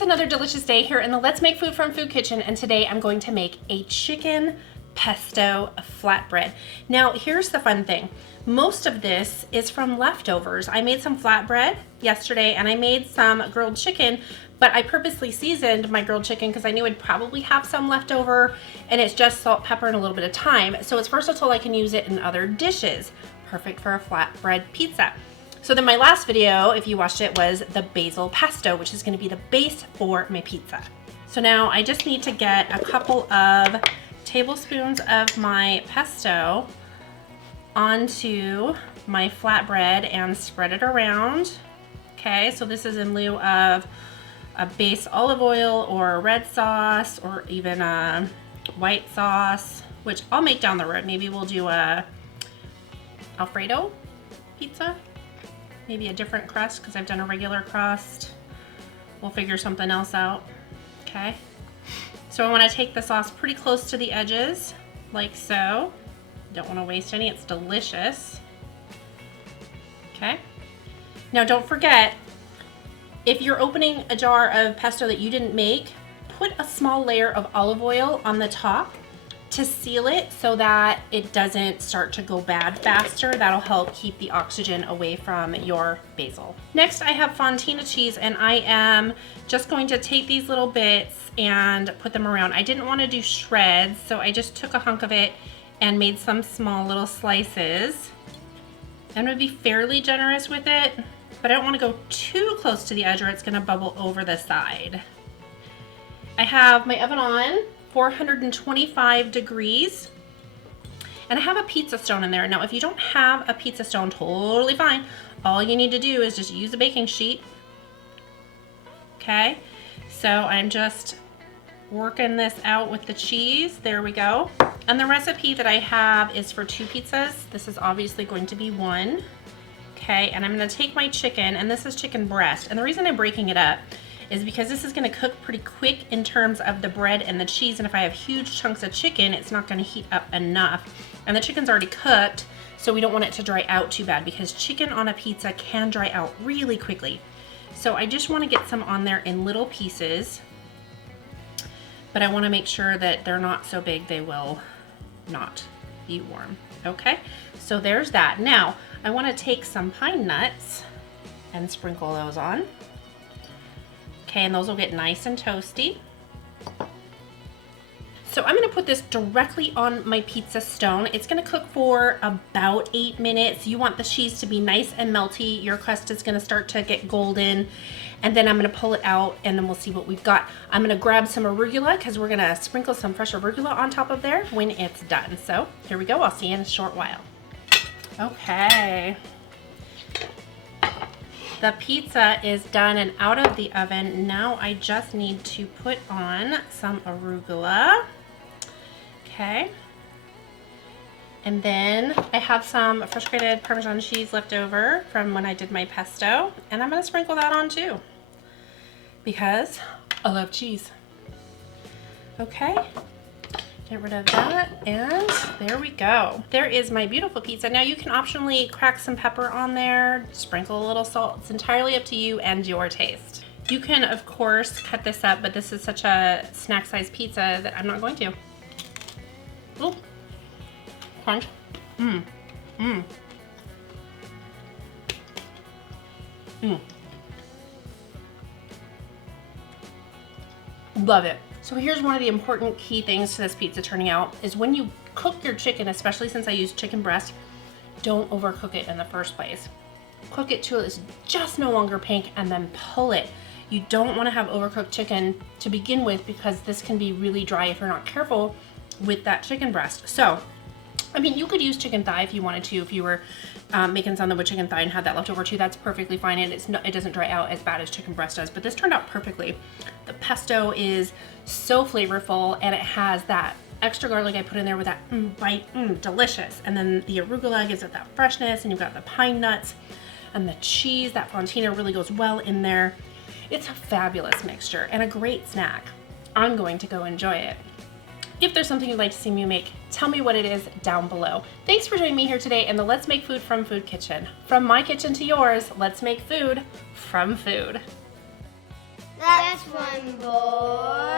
it's another delicious day here in the Let's Make Food from Food Kitchen, and today I'm going to make a chicken pesto flatbread. Now, here's the fun thing. Most of this is from leftovers. I made some flatbread yesterday and I made some grilled chicken, but I purposely seasoned my grilled chicken because I knew I'd probably have some left over, and it's just salt, pepper, and a little bit of thyme. So it's versatile. I can use it in other dishes. Perfect for a flatbread pizza. So then my last video, if you watched it, was the basil pesto, which is going to be the base for my pizza. So now I just need to get a couple of tablespoons of my pesto onto my flatbread and spread it around. Okay, so this is in lieu of a base olive oil or a red sauce or even a white sauce, which I'll make down the road. Maybe we'll do a Alfredo pizza. Maybe a different crust because I've done a regular crust. We'll figure something else out. Okay. So I want to take the sauce pretty close to the edges, like so. Don't want to waste any. It's delicious. Okay. Now don't forget, if you're opening a jar of pesto that you didn't make, put a small layer of olive oil on the top to seal it so that it doesn't start to go bad faster. That'll help keep the oxygen away from your basil. Next, I have fontina cheese, and I am just going to take these little bits and put them around. I didn't want to do shreds, so I just took a hunk of it and made some small little slices. I'm gonna be fairly generous with it, but I don't want to go too close to the edge or it's gonna bubble over the side. I have my oven on 425 degrees, and I have a pizza stone in there. Now, if you don't have a pizza stone, totally fine. All you need to do is just use a baking sheet. Okay, so I'm just working this out with the cheese. There we go. And the recipe that I have is for 2 pizzas. This is obviously going to be 1. Okay, and I'm gonna take my chicken, and this is chicken breast. And the reason I'm breaking it up is because this is gonna cook pretty quick in terms of the bread and the cheese, and if I have huge chunks of chicken, it's not gonna heat up enough. And the chicken's already cooked, so we don't want it to dry out too bad because chicken on a pizza can dry out really quickly. So I just wanna get some on there in little pieces, but I wanna make sure that they're not so big they will not be warm, okay? So there's that. Now, I wanna take some pine nuts and sprinkle those on. Okay, and those will get nice and toasty. So I'm gonna put this directly on my pizza stone. It's gonna cook for about 8 minutes. You want the cheese to be nice and melty. Your crust is gonna start to get golden, and then I'm gonna pull it out and then we'll see what we've got. I'm gonna grab some arugula because we're gonna sprinkle some fresh arugula on top of there when it's done. So here we go, I'll see you in a short while. Okay. The pizza is done and out of the oven. Now I just need to put on some arugula. Okay. And then I have some fresh grated Parmesan cheese left over from when I did my pesto. And I'm gonna sprinkle that on too, because I love cheese. Okay. Get rid of that, and there we go. There is my beautiful pizza. Now you can optionally crack some pepper on there, sprinkle a little salt. It's entirely up to you and your taste. You can, of course, cut this up, but this is such a snack-sized pizza that I'm not going to. Ooh, crunch. Mmm, mmm. Mmm. Love it. So here's one of the important key things to this pizza turning out is when you cook your chicken, especially since I use chicken breast, don't overcook it in the first place. Cook it till it's just no longer pink and then pull it. You don't want to have overcooked chicken to begin with because this can be really dry if you're not careful with that chicken breast. So, I mean, you could use chicken thigh if you wanted to, if you were making something with chicken thigh and had that left over too, that's perfectly fine, and it doesn't dry out as bad as chicken breast does, but this turned out perfectly. The pesto is so flavorful, and it has that extra garlic I put in there with that bite, delicious. And then the arugula gives it that freshness, and you've got the pine nuts and the cheese. That fontina really goes well in there. It's a fabulous mixture and a great snack. I'm going to go enjoy it. If there's something you'd like to see me make, tell me what it is down below. Thanks for joining me here today in the Let's Make Food from Food Kitchen. From my kitchen to yours, let's make food from food. That's one boy.